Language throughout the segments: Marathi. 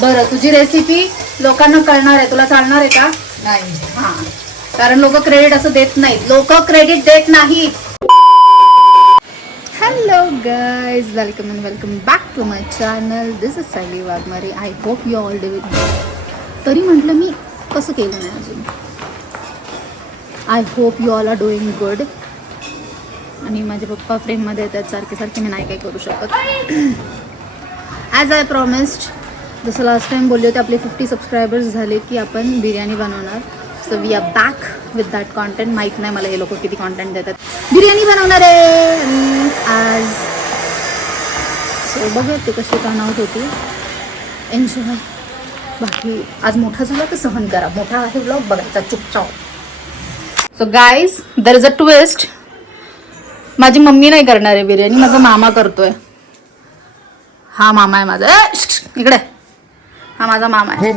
बरं, तुझी रेसिपी लोकांना कळणार आहे, तुला चालणार आहे का? नाही. हा, कारण लोक क्रेडिट असं देत नाहीत, लोक क्रेडिट देत नाहीत. Hello guys, welcome and welcome back to my channel. This is Sayali Waghmare. I hope you all do it. तरी म्हटलं मी कसं केलं नाही अजून. I hope you all are doing good. आणि माझे पप्पा फ्रेममध्ये येतात सारखे सारखे, मी नाही काही करू शकत. ॲज आय प्रॉमिस्ड, जसं लास्ट टाइम बोलले होते, आपले 50 सबस्क्रायबर्स झाले की आपण बिर्याणी बनवणार. So we are back with that content. माहीत नाही मला हे लोक किती कॉन्टेंट देतात. बिर्याणी बनवणार आहे आज. सो बघूया ते कशी टर्न आउट होती. एन्जॉय. बाकी आज मोठा झाला तर सहन करा. मोठा आहे ब्लॉग बघायचा चुपचाप. So guys, there is a twist. माझी मम्मी नाही करणार आहे बिर्याणी, माझा मामा करतोय. हा मामा आहे माझा. इकडे हा माझा मामा आहे.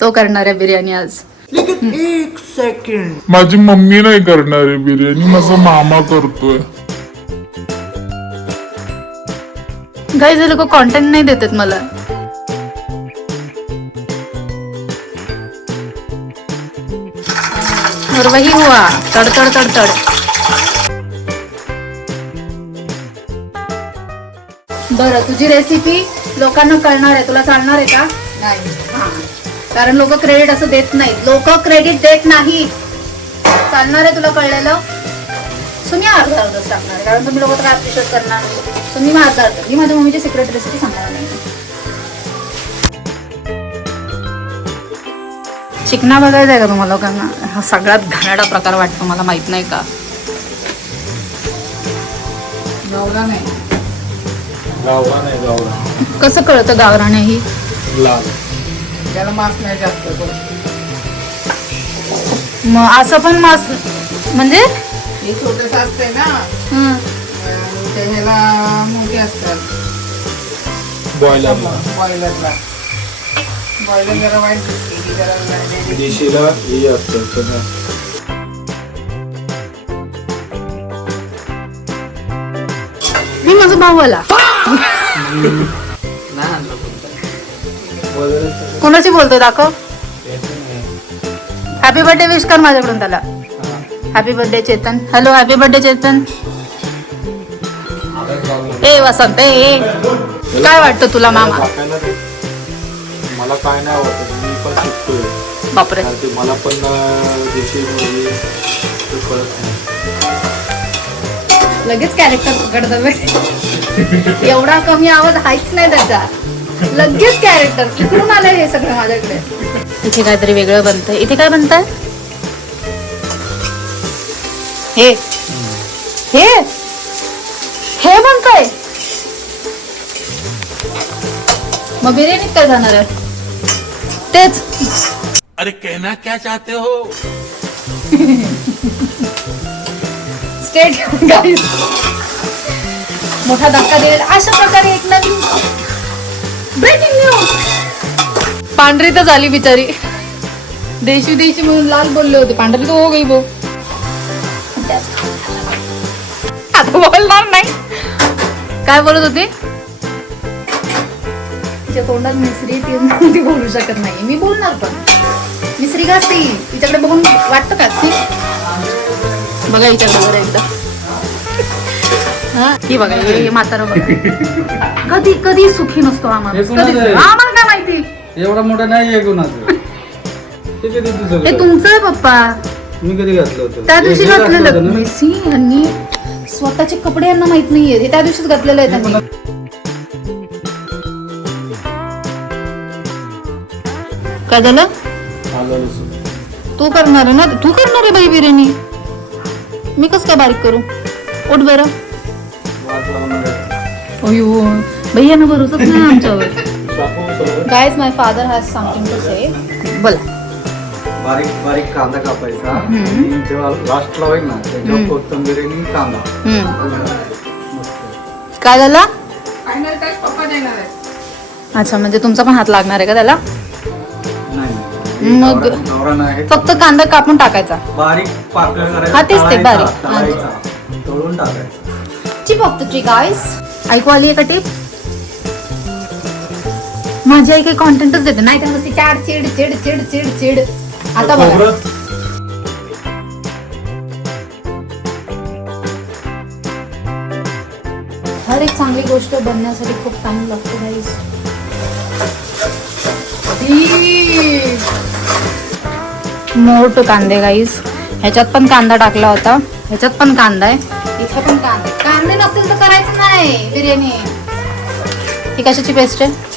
तो करणार आहे बिर्याणी आज. एक सेकंड. माझी मम्मी नाही करणार आहे बिर्याणी, माझा मामा करतोय. गाईज, हे लोक कॉन्टेंट नाही देतात मला. और वही हुआ, तड़ तड़ तड़ तड़. बरं, तुझी रेसिपी लोकांना कळणार आहे, तुला चालणार आहे का? नाही. हा, कारण लोक क्रेडिट असं देत नाहीत, लोक क्रेडिट देत नाहीत. चालणार आहे तुला कळलेलं. सो मी अर्धा टाकणार आहे, कारण तुम्ही लोक तर ॲप्रिशिएट करणार. सो मी अर्धा मी माझ्या मम्मीची सिक्रेट रेसिपी सांगणार नाही. चिकना बघायचा आहे का तुम्हाला लोकांना? हा सगळ्यात घाणेरडा प्रकार वाटतो मला, माहित नाही का? गावला नाही. गावरा नाही, गावरा कसं कळतं गावरान ही? लाल. त्याला मांस नाही जास्त. मग असं पण मास म्हणजे हे छोटस असते ना, ते ह्याला मोठे असतात. बॉयलरला, बॉयलरला. बॉयलर जरा वाईट दिसते की जरा देशीला हे असतं. मी माझा भाऊ आला. कोणाची बोलतो दाखव. हॅपी बर्थडे विश कर माझ्याकडून त्याला. Happy birthday Chetan. Hello, happy birthday Chetan. ए वसंत, ए काय वाटतं तुला मामा? मला काय नाही वाटत, मी पण शिकतोय. बापरे, ते मला पण देशी मुलगी ते कळत नाही. लगेच कॅरेक्टर पकडतात. एवढा कमी आवाज हायच नाही त्याचा. लगेच कॅरेक्टर. कुठून आलं हे सगळं माझ्याकडे? इथे काहीतरी वेगळं बनतंय. इथे काय बनतंय? हे हे हे बनतंय. मग बिर्याणीत काय जाणार आहे? तेच. अरे कहना क्या चाहते हो? स्टेट गाईज, मोठा धक्का देईल अशा प्रकारे एक नवीन ब्रेकिंग न्यूज. पांढरी तर झाली बिचारी. देशी देशी म्हणून लाल बोलले होते, पांढरी तर हो गई बो. आता बोलणार नाही. काय बोलत होती? तिच्या तोंडात मिसरी ती बोलू शकत नाही. मी बोलणार पण. मिसरी का असते तिच्याकडे बघून वाटतं का? बघा विचारलं बरं एकदा. ही बघा, हे म्हातारं बघा. कधी कधी सुखी नसतो आम्हाला. आम्हाला काय माहिती. एवढा मोठा नाही आहे कोणाचं. ते कधी तुझं? हे तुमचं आहे पप्पा. मी कधी घातलं होतं? त्या दिवशी हे घातलं घातलेलं. होतं ना? मेसी यांनी स्वतःचे कपडे यांना माहित नाहीये. हे त्या दिवशीच घातलेलं आहे त्यांनी. काय झालं? आलं लसूण. तू करणार आहे ना? तू करणार आहे बाई बिर्याणी. मी कसं काय बारीक करू? उठ बरं. वाट लावणार आहे. अयो भैयानं भरोसाच नाही आमच्यावर. टाकू सगळं. Guys, my father has something to say. बोला. बारीक बारीक कांदा कापायचा आणि जेव्हा लास्टला होईल ना त्याच्यावर कोथिंबीर आणि कांदा. काय झालं? फायनल टच पप्पा देणार आहे. अच्छा, म्हणजे तुमचा पण हात लागणार आहे का त्याला? नाही मग गावरान आहे. फक्त कांदा कापून टाकायचा. बारीक पाकळ्या करायचा. हा, तेच ते, बारीक. तळायचा, तळून टाकायचा. Tip of the tree guys. ऐकू आली आहे का टिप? माझी आई काही कॉन्टेंटच देते नाही तर चाड चिड चिड चिड चिड चिड. आता बघा खोबरं? हर एक चांगली गोष्ट बनण्यासाठी खूप टाइम लागतो गाईस. मोठ कांदे गाईस. ह्याच्यात पण कांदा टाकला होता, ह्याच्यात पण कांदा आहे, इथे पण कांदा. कांदे नसतील तर करायचं नाही बिर्याणी. ही कशाची पेस्ट आहे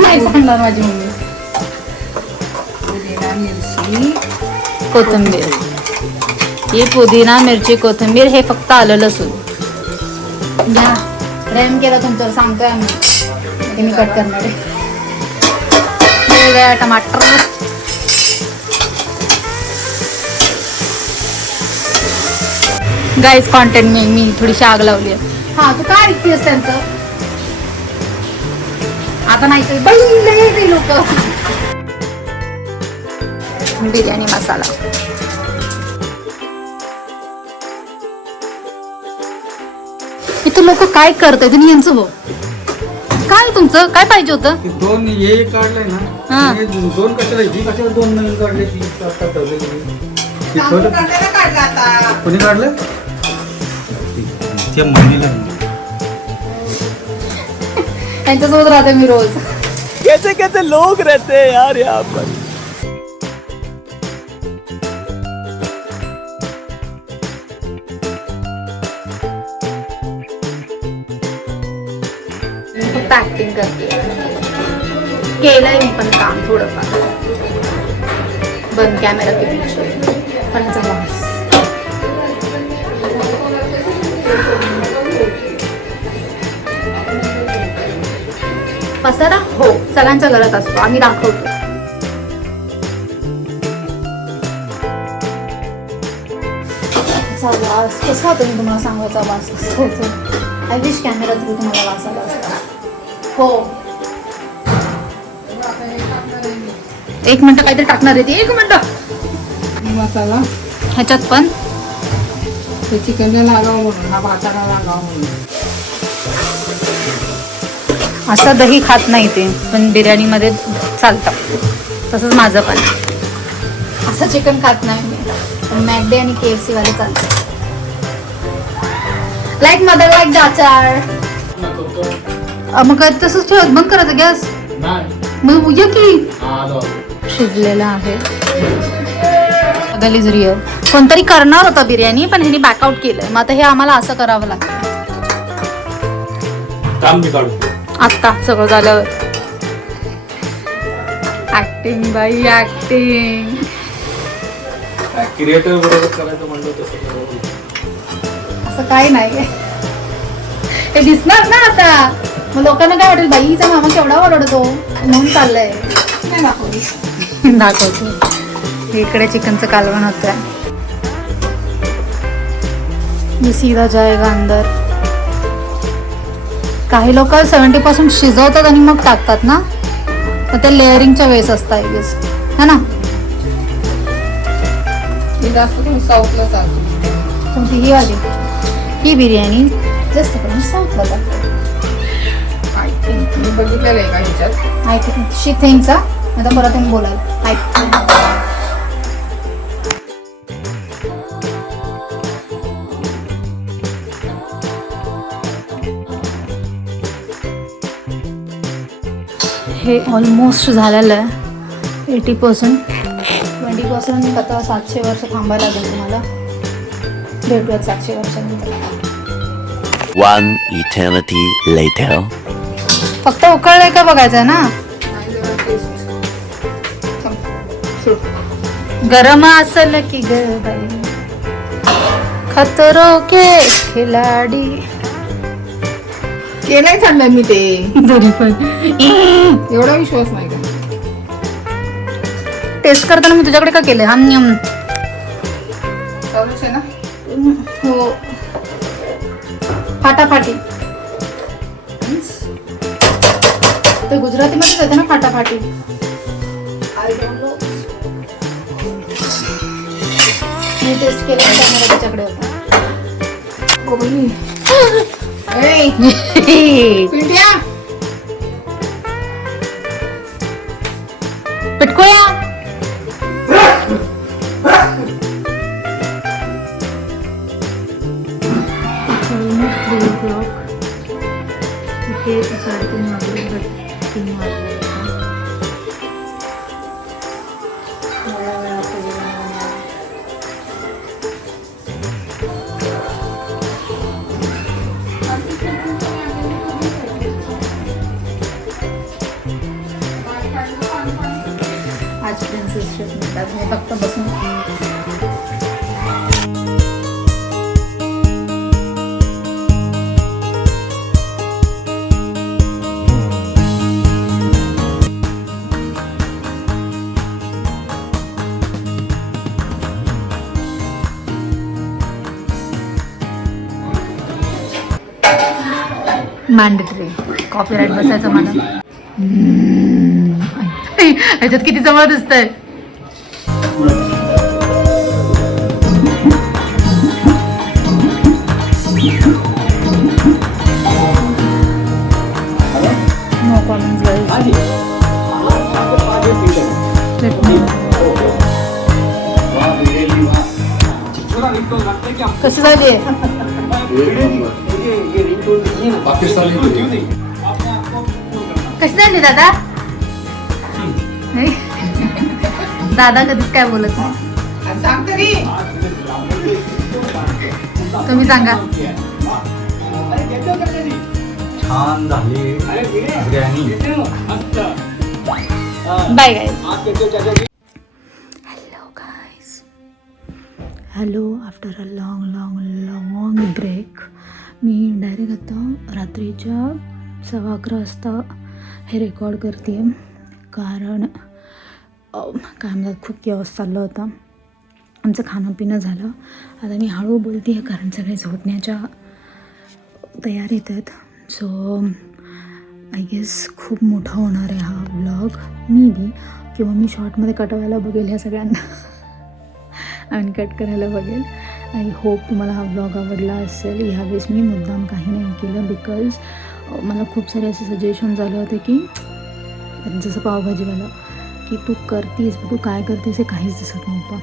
नाही सांगणार माझी मम्मी. पुदिना मिरची कोथिंबीर. ही पुदिना मिरची कोथिंबीर हे फक्त आलं लसूण. घ्या प्रेम केलं तुमच्यावर सांगतोय आम्ही. हे मी कट करणार आहे. हे गया टमाटर. गाईस कॉन्टेंट मी थोडीशी आग लावली आहे. हा तू काय ऐकतेस त्यांचं आता नाही तर बाई लोक. बिर्याणी मसाला. इथं लोक काय करतायत आणि यांचं बघ काय तुमचं काय पाहिजे होतं. ते दोन हे काढलंय हा. ना, हे दोन कशाला ही कशाला दोन नवीन काढले ती आता ठेवलेली. ती तांदूळ थोडं- काढायला काढला आता. कोणी काढलं त्या महिला त्यांच्यासोबत राहते मी रोज. कैसे कैसे लोग रहते हैं यार यहाँ पर. मी फक्त ऍक्टिंग करते. केलंय मी पण काम थोडंफार बंद कॅमेरा के पीछे. पण याचा वास पसारा हो सगळ्यांच्या घरात असतो. आम्ही दाखवतो. याचा वास कसा होता मी तुम्हाला सांगायचा वास कसा होतो. आय विश कॅमेरा थ्रू तुम्हाला वास आला असता. हो 1 मिनिट काहीतरी टाकणार आहे ती. 1 मिनिट. मसाला ह्याच्यात पण ते चिकनला लागावं म्हणून हा भाताला लागावं म्हणून. असं दही खात नाही ते पण बिर्याणीमध्ये चालतं. तसंच माझं पण असं चिकन खात नाही मी पण मॅकडे आणि KFC वाले चालतं. Like mother like daughter. मग तसंच ठेवत बंद करायचं गॅस. मग उद्या की शिजलेला आहे. Is real. कोणतरी करणार होता बिर्याणी पण ह्यांनी बॅकआउट केलंय. मग आता हे आम्हाला असं करावं लागतं काम मी काढू. आत्ता सगळं झाल्यावर. ऍक्टिंग बाई ऍक्टिंग. क्रिएटर बरोबर करायचं म्हणलं तसं करावं. असं काय नाही हे दिसणार ना आता. मग लोकांना काय वाटेल बाईचा मामा केवढा ओरडतो म्हणून चाललंय. नाही दाखवली. दाखवतो. इकडे चिकनचं कालवण होतंय. ये सीधा जाएगा अंदर. काही लोक 70% शिजवतात आणि मग टाकतात ना तर ते लेअरिंगच्या वेळेस असतात है ना. ही जास्त करून साऊथला चालतो. कोणती ही आली ही बिर्याणी जास्त करून साऊथला जाते. आय थिंक मी बघितलेलं आहे का ह्याच्यात. I think she thinks. आता परत तुम्ही बोलाल. आय हे ऑलमोस्ट झालेलं आहे 80%. 20% आता 700 वर्ष थांबायला लागेल तुम्हाला. भेटूयात 700 वर्षानंतर. One eternity later. फक्त उकळलंय का बघायचं ना. नाही जरा टेस्ट. गरम असल की ग बाई खतरो के खिलाडी. केलंय चाललंय मी ते. तरी पण एवढा विश्वास नाही का. टेस्ट करताना मी तुझ्याकडे का केलंय. हम चालूच आहे ना. हो फाटाफाटी. ते गुजरातीमध्येच येते ना फाटाफाटी. I don't know. मी टेस्ट केलं कॅमेरा त्याच्याकडे होता. ए, पिंट्या पटकोया इथे 3:30 वाजले 3 वाजले आज प्रिन्सेस शेफ म्हणतात मी फक्त बसून मॅन्डेटरी कॉपीराईट बसायचं मला ह्याच्यात किती जवळ दिसतंय नो कॉमेंट्स कशी झाली कशी झाली दादा दादा कधीच काय बोलत नाही सांग तरी तुम्ही सांगा छान झाली biryani. Bye guys hello after a long break मी डायरेक्ट आता रात्रीच्या 11:15 वाजता हे रेकॉर्ड करते आहे कारण काय म्हणतात खूप दिवस चाललं होतं आमचं खाणं पिणं झालं. आता मी हळू बोलते आहे कारण सगळे झोपण्याच्या तयारीत आहेत. सो आय गेस खूप मोठा होणार आहे हा ब्लॉग मी बी किंवा मी शॉर्टमध्ये कटवायला बघेल ह्या सगळ्यांना आणि कट करायला बघेल. आय होप तुम्हाला हा ब्लॉग आवडला असेल. ह्यावेळेस मी मुद्दाम काही नाही केलं बिकॉज मला खूप सारे असे सजेशन झाले होते की जसं पावभाजीवाला की तू करतेस तू काय करतेस हे काहीच दिसत नव्हतं.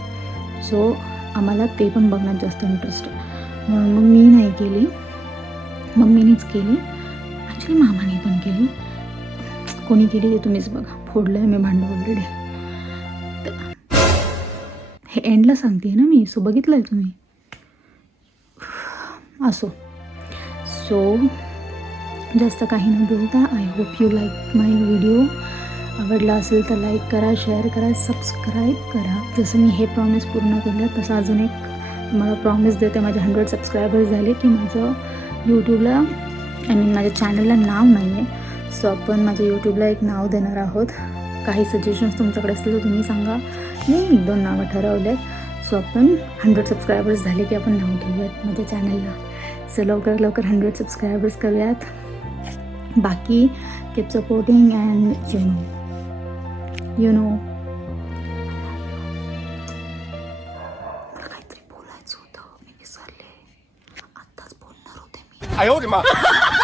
सो आम्हाला ते पण बघण्यात जास्त इंटरेस्ट आहे म्हणून मग मी नाही केली मम्मीनीच केली ॲक्च्युली मामाने पण केली. कोणी केली ते तुम्हीच बघा. फोडलं आहे मी भांडं ऑलरेडी. हे एंडला सांगते ना मी सो बघितलं आहे तुम्ही असो. सो जास्त काही न बोलता I hope you like my video. आवडला असेल तर लाईक करा शेअर करा सबस्क्राईब करा. जसं मी हे प्रॉमिस पूर्ण केलं तसं अजून एक तुम्हाला प्रॉमिस देते. माझे 100 सबस्क्रायबर्स झाले की माझं यूट्यूबला माझ्या चॅनलला नाव नाही आहे. सो आपण माझ्या यूट्यूबला एक नाव देणार आहोत. काही सजेशन्स तुमच्याकडे असतील तर तुम्ही सांगा. मी 1-2 नावं ठरवले आहेत. सो आपण 100 सबस्क्रायबर्स झाले की आपण नाव ठेवूयात माझ्या चॅनलला. सो लवकर 100 सबस्क्रायबर्स करूयात. बाकी keep supporting and you know मला काहीतरी बोलायचं होतं मी विसरले. आत्ताच बोलणार होते मी.